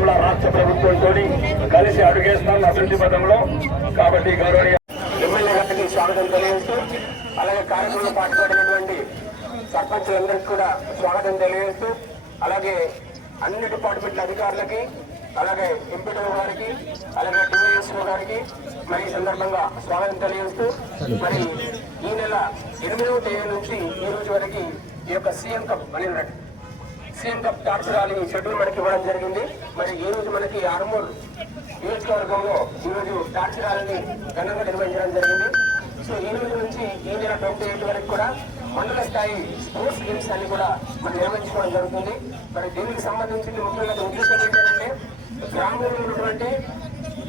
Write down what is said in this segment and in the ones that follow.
పథంలో రాష్ట్ర ప్రభుత్వంతో కలిసి అడుగేస్తాం అభివృద్ధి పథంలో. కాబట్టి గౌరవనీయ ఎమ్మెల్యే గారికి స్వాగతం తెలియజేస్తూ అలాగే కార్యక్రమంలో పాటుపడినటువంటి సర్పంచులందరికీ కూడా స్వాగతం తెలియజేస్తూ అలాగే అన్ని డిపార్ట్మెంట్ల అధికారులకి అలాగే ఎంపీడీ గారికి అలాగే డివైఎస్ఓ గారికి మరి సందర్భంగా స్వాగతం తెలియజేస్తూ మరి ఈ నెల ఎనిమిదవ తేదీ నుంచి ఈ రోజు వరకు ఈ యొక్క సీఎం కప్ అని CM cup talks rally schedule మనకి ఇవ్వడం జరిగింది. మరి ఈ రోజు మనకి ఆర్మూర్ నియోజకవర్గంలో ఈ రోజు టార్చ్ ర్యాలీని ఘనంగా నిర్వహించడం జరిగింది. సో ఈ రోజు నుంచి ఈ నెల ట్వంటీ ఎయిట్ వరకు కూడా మండల స్థాయి స్పోర్ట్స్ గేమ్స్ అన్ని కూడా మనం నిర్వహించుకోవడం జరుగుతుంది. మరి దీనికి సంబంధించి ముఖ్యంగా ఉద్దేశం ఏంటంటే గ్రామంలో ఉన్నటువంటి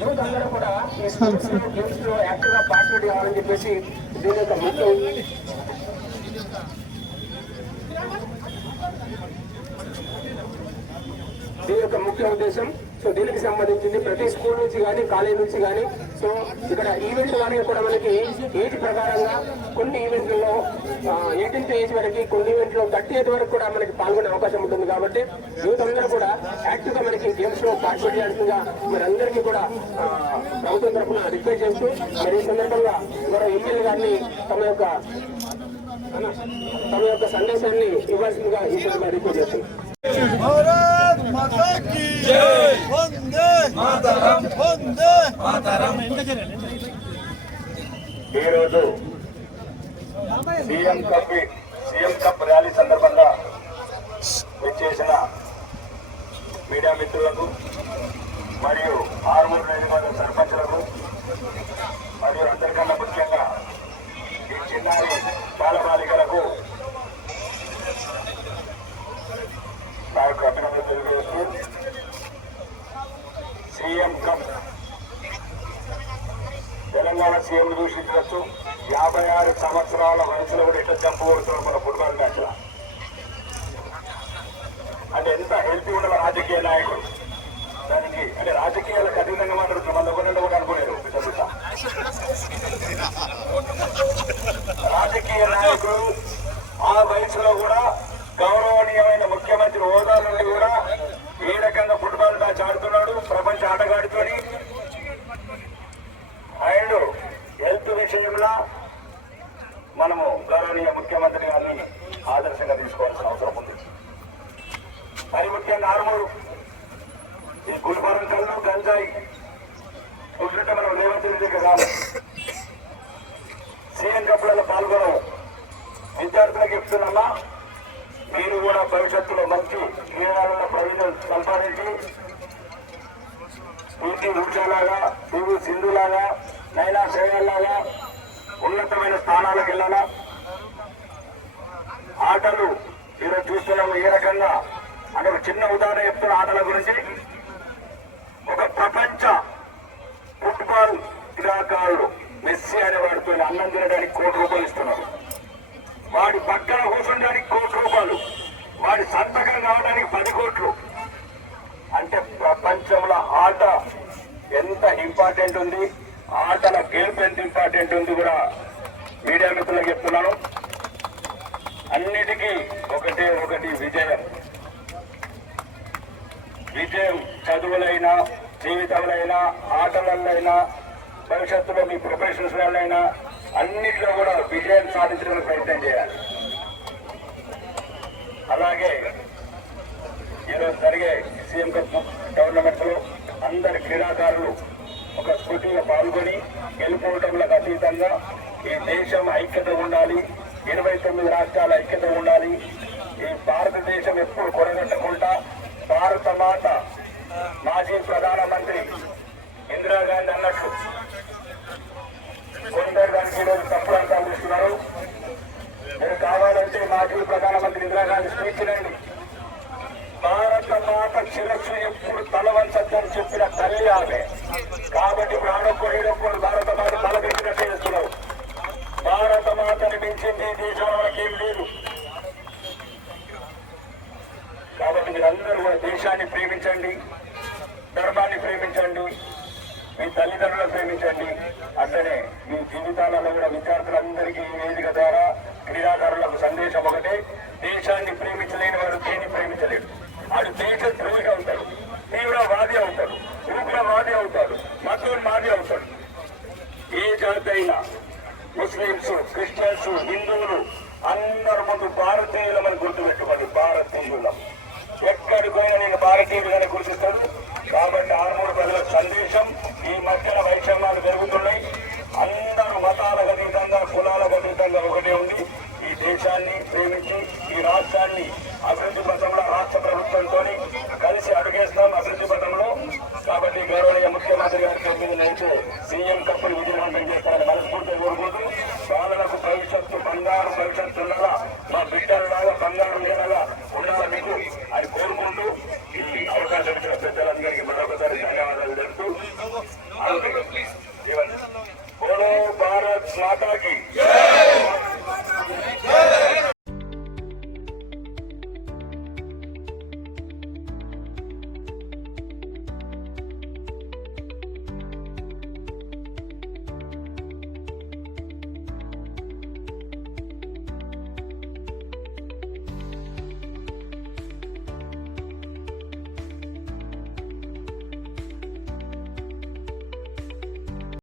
యూత్ అందరూ కూడా ఈ స్పోర్ట్స్ గేమ్స్లో యాక్టివ్గా పార్టిసిపేట్ కావాలని చెప్పేసి దీని యొక్క ముఖ్య దీని యొక్క ముఖ్య ఉద్దేశం. సో దీనికి సంబంధించింది ప్రతి స్కూల్ నుంచి కానీ కాలేజ్ నుంచి కానీ సో ఇక్కడ ఈవెంట్ కానీ కూడా మనకి ఏజ్ ప్రకారంగా కొన్ని ఈవెంట్లలో ఎయిటీన్త్ ఏజ్ వరకు కొన్ని ఈవెంట్లో థర్టీ ఎయిత్ వరకు కూడా మనకి పాల్గొనే అవకాశం ఉంటుంది కాబట్టి యూత్ అందరూ కూడా యాక్టివ్గా మనకి గేమ్స్లో పార్టిసిపేట్ చేయాల్సిందిగా మరి అందరికీ కూడా ప్రభుత్వం తరఫున రిక్వెస్ట్ చేస్తూ మరి ఈ సందర్భంగా మరో ఎమ్మెల్యే గారిని తమ యొక్క తమ యొక్క సందేశాన్ని ఇవ్వాల్సిందిగా ఈ సందర్భంగా రిక్వెస్ట్ చేస్తున్నాం. మాతాకి జై వందే. మాతరం. వందే. మాతరం. ఈ రోజు CM cup CM cup rally సందర్భంగా విచ్చేసిన మీడియా మిత్రులకు మరియు ఆరుమూరు నియోజకవర్గ సర్పంచులకు మరియు అందరికన్నా foundation CM cup. Telangana CM దూషించవచ్చు యాభై ఆరు సంవత్సరాల వయసులో కూడా ఇట్లా చెప్పబడుతున్నారు మన ఫుట్బాల్ మ్యాచ్ అంటే ఎంత హెల్తీ ఉండాలి రాజకీయ నాయకుడు. దానికి అంటే రాజకీయాలకు అతీతంగా మాట్లాడుతున్నారు మన ఒకటి కూడా అనుకోలేరు రాజకీయ నాయకుడు ఆ వయసులో కూడా గౌరవనీయమైన ముఖ్యమంత్రి హోదా నుండి కూడా ఏ రకంగా ఫుట్బాల్ మ్యాచ్ ఆడుతున్నాడు. ప్రపంచ ఆటగాడితోని. అండ్ హెల్త్ విషయంలో మనము గౌరవనీయ ముఖ్యమంత్రి గారిని ఆదర్శంగా తీసుకోవాల్సిన అవసరం ఉంది. మరి ముఖ్యంగా ఆరుమూరు ఈ గుల్బరం కళ్ళు గంజాయి చూస్తుంటే మనం లేవచ్చింది దగ్గర కాదు సీఎం కప్పులలో పాల్గొనము విద్యార్థులకు చెప్తున్నామా? మీరు కూడా భవిష్యత్తులో మంచి క్రీడలలో ప్రయోజనం సంపాదించి పూర్తి ఉషాలాగా పివి సింధులాగా నైనా లాగా ఉన్నతమైన స్థానాలకు వెళ్ళాలా? ఆటలు ఈరోజు చూస్తున్నాము. ఏ రకంగా? అంటే ఒక చిన్న ఉదాహరణ చెప్తున్న ఆటల గురించి. ఒక ప్రపంచ ఫుట్బాల్ క్రీడాకారుడు మెస్సీ అనే వాడితో అన్నం తినడానికి కోటి రూపాయలు ఇస్తున్నారు. వాడి పక్కన కూర్చోడానికి కోటి రూపాయలు. వాడి సంతకం కావడానికి పది కోట్లు. అంటే ప్రపంచంలో ఆట ఎంత ఇంపార్టెంట్ ఉంది? ఆటల గెలుపు ఎంత ఇంపార్టెంట్ ఉంది కూడా మీడియా మిత్రులకు చెప్తున్నాను. అన్నిటికీ ఒకటే ఒకటి విజయం. విజయం చదువులైనా జీవితంలో అయినా ఆటలైనా భవిష్యత్తులో మీ ప్రొఫెషన్స్ అయినా అన్నిట్లో కూడా విజయం సాధించడానికి ప్రయత్నం చేయాలి. అలాగే ఈరోజు జరిగే సీఎం కప్ టోర్నమెంట్లో అందరి క్రీడాకారులు ఒక స్ఫూర్తిగా పాల్గొని గెలుపోవటంలకు అతీతంగా ఈ దేశం ఐక్యత ఉండాలి ఇరవై తొమ్మిది రాష్ట్రాల ఐక్యత ఉండాలి ఈ భారతదేశం ఎప్పుడు కొరగట్టకుండా భారత మాత మాజీ ప్రధానమంత్రి ఇందిరాగాంధీ అన్నట్లు కొందరు దానికి ఈరోజు తప్పుడు అంశాలు ఇస్తున్నారు మీరు కావాలంటే మాజీ ప్రధానమంత్రి ఇందిరాగాంధీ స్పీచ్ రండి భారత మాత శిరస్సు ఎప్పుడు తల వంచద్దని చెప్పిన తల్లి ఆమె కాబట్టి ఇప్పుడు భారత మాత తల పెట్టినట్టు చేస్తున్నారు భారత మాతని మించింది ఈ మనకేం లేదు కాబట్టి మీరందరూ కూడా దేశాన్ని ప్రేమించండి ధర్మాన్ని ప్రేమించండి మీ తల్లిదండ్రులను ప్రేమించండి అట్లనే మీ జీవితాలలో కూడా విద్యార్థులందరికీ ఈ వేదిక ద్వారా క్రీడాకారులకు సందేశం ఒకటే దేశాన్ని ప్రేమించలేని హిందువులు అందరు ముందు భారతీయులమని గుర్తుపెట్టుకోండి భారతీయులం. ఎక్కడికి పోయినా నేను భారతీయులుగానే గుర్తిస్తాడు కాబట్టి ఆరుమూడు ప్రజల సందేశం ఈ మధ్యన వైషమ్యాలు పెరుగుతున్నాయి. అందరూ మతాలకు అతీతంగా కులాలకు అతీతంగా ఒకటే ఉంది. ఈ దేశాన్ని ప్రేమించి ఈ రాష్ట్రాన్ని అభివృద్ధి పథంలో రాష్ట్ర ప్రభుత్వంతో కలిసి అడుగేస్తాం అభివృద్ధి పథంలో. కాబట్టి గౌరవనీయ ముఖ్యమంత్రి గారి తొమ్మిది అయితే సీఎం కప్పులు విజయవంతం చేస్తారని Thank you.